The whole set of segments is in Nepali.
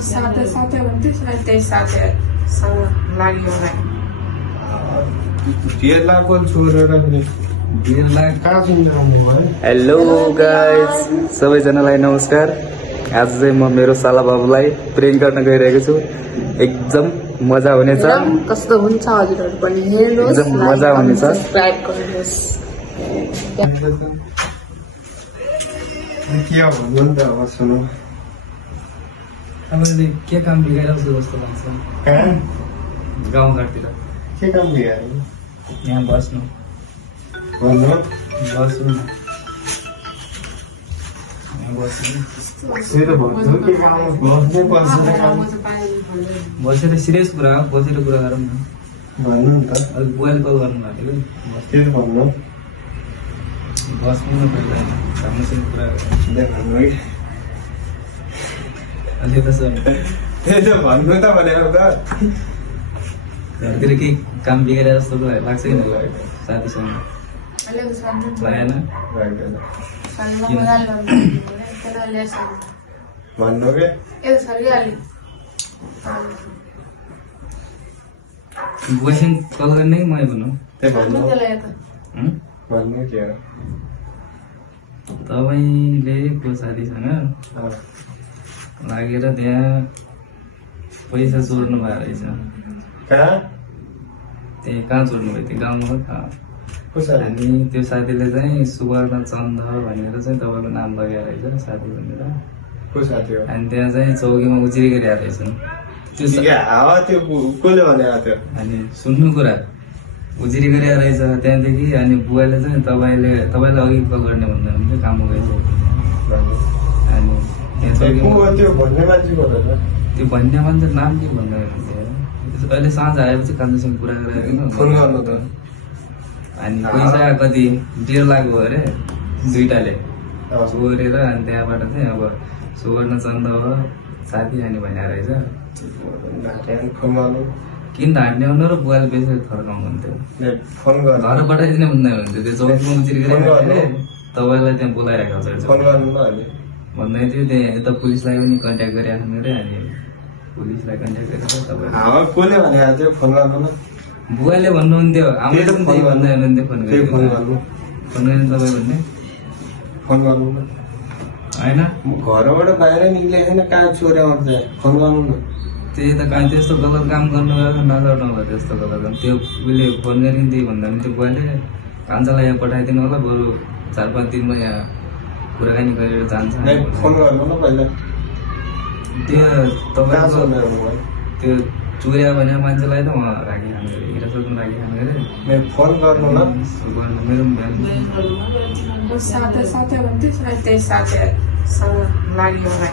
साथै साथै भन्थे सायद त्यही साथीसँग लाग्यो होला। बिरलाको छोडेर बिरला कहाँ सुन्नु भयो। हेलो गाइस, सबैजनालाई नमस्कार। आज चाहिँ म मेरो साला बाबुलाई प्रेम गर्न गइरहेको छु। एकदम मजा हुनेछ। कस्तो हुन्छ हजुरहरु पनि हेर्नुहोस्, एकदम मजा हुनेछ। सब्स्क्राइब गर्नुहोस्। के भन्नु नि त अब सुनौ। तपाईले के काम बिगाइरहेको छु जस्तो लाग्छ। कहाँ गाउँघरतिर के काम बिगार्नु। यहाँ बस्नु भन्नु बस्नु त्यही त भन्छु के काम बस्नु बस्नु काम बसेर सिरियस कुरा हो, बसेर कुरा गरौँ न। भन्नु नि त। अलिक बुवाले कल गर्नु भएको थियो। के भन्नु बस्नु न पहिला राम्रोसँग कुरा गरौँ। भन्नु है। अहिले त सर त्यही त भन्नु त भनेको त। घरतिर केही काम बिगारे जस्तो लाग्छ कि नलाग्यो साथीसँग लागेन। भन्नु के बुवासँग कल गर्ने कि मै भन्नु। त्यही भन्नु भन्नु के हो। तपाईँले को साथीसँग लागेर त्यहाँ पैसा चोर्नु भएको रहेछ। कहाँ त्यही कहाँ चोर्नु भयो, त्यो गाउँमा कहाँ। अनि त्यो साथीले चाहिँ सुवर्ण चन्द भनेर चाहिँ तपाईँको नाम लगाएर रहेछ साथी भनेर। को साथी हो। अनि त्यहाँ चाहिँ चौकीमा उजिरी गरिरहेको रहेछ त्यो कसले भनेको थियो। अनि सुन्नु कुरा उजिरी गरिरहेको रहेछ त्यहाँदेखि। अनि बुवाले चाहिँ तपाईँलाई अघि कल गर्ने भन्दै हुन्थ्यो काम गयो। अनि त्यो भन्ने मान्छे को त्यो भन्ने मान्छे नाम के भन्दै हुन्थ्यो। अहिले साँझ आएपछि कान्छोसँग कुरा गरेर फोन गर्नु त। अनि पैसा कति 1.5 लाख भयो अरे दुइटाले चोरेर। अनि त्यहाँबाट चाहिँ अब सुवर्ण चन्द हो साथी अनि भनेर रहेछ। किन ढाँट्ने हुनु र बुवाले पैसा फर्काउनुहुन्थ्यो। फोन गर्नु घर पठाइदिने भन्दै हुन्थ्यो। त्यो चौकीमा उजिरी गरेर तपाईँलाई त्यहाँ बोलाइरहेको छ फोन गर्नु न अहिले भन्दै थियो। त्यहाँ यता पुलिसलाई पनि कन्ट्याक्ट गरिराख्नु अरे। अनि पुलिसलाई कन्ट्याक्ट गरेर तपाईँ कसले भनेको थियो फोन गर्नु न। बुवाले भन्नुहुन्थ्यो आमाले पनि त्यही भन्दै हुनुहुन्थ्यो। फोन गरेर फोन गर्नु फोन गरेर तपाईँ भन्ने फोन गर्नु न होइन। घरबाट बाहिर निक्लेको छैन कहाँ चोरे आउँछ फोन गर्नु न। त्यही त कहाँ त्यस्तो गलत काम गर्नुभयो नगर्नु होला त्यस्तो गलत काम। त्यो उसले फोन गरेर त्यही भन्दा पनि त्यो बुवाले कान्छालाई यहाँ पठाइदिनु होला, बरु 4-5 दिनमा यहाँ कुराकानी गरेर जान्छ। फोन गर्नु न पहिला। त्यो तपाईँको त्यो चोरिया भने मान्छेलाई त म राखिखानु अरे, हिरासतमा राखिखानु अरे। फोन गर्नु न गर्नु मेरो साथै साथै भन्थे सायद त्यही साथीसँग लाग्यो होला।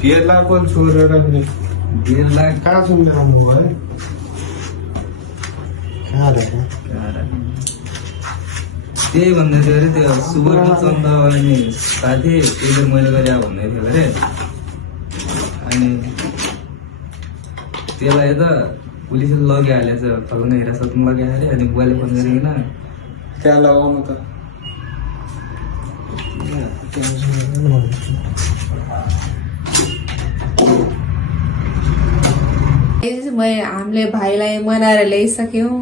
बिरलाको छोडेर बिरला कहाँ सुन्नु आउनु भयो। कहाँ त्यही भन्दै थियो अरे। त्यो सुवर्ण चन्द अनि साथी त्यसले मैले गरे भन्दै थियो अरे। अनि त्यसलाई त पुलिसले लगिहालेछ, फलाना हिरासतमा लगिहाल्यो अरे। अनि बुवाले फोन गरिकन त्यहाँ लगाउनु त। हामीले भाइलाई मनाएर ल्याइसक्यौँ।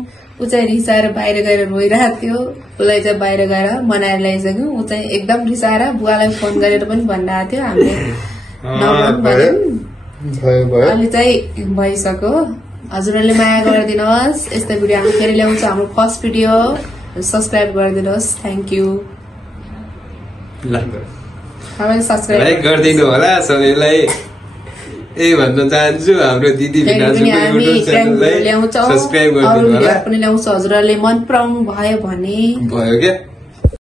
ऊ चाहिँ रिसाएर बाहिर गएर रोइरहेको थियो। उसलाई चाहिँ बाहिर गएर मनाएर ल्याइसक्यौँ। ऊ चाहिँ एकदम रिसाएर बुवालाई फोन गरेर पनि भनिरहेको थियो। हामीले अहिले चाहिँ भइसक्यो। हजुरहरूले माया गरिदिनुहोस्। यस्तै भिडियो हामी फेरि ल्याउँछ। हाम्रो फर्स्ट भिडियो सब्सक्राइब गरिदिनुहोस्। Thank you. तपाईँले सब्सक्राइब गरिदिनु होला सबैलाई यही भन्न चाहन्छु। हाम्रो दिदी ल्याउँछौँ, अरू भिडियो पनि ल्याउँछ। हजुरहरूले मन पराउनु भयो भने भयो क्या।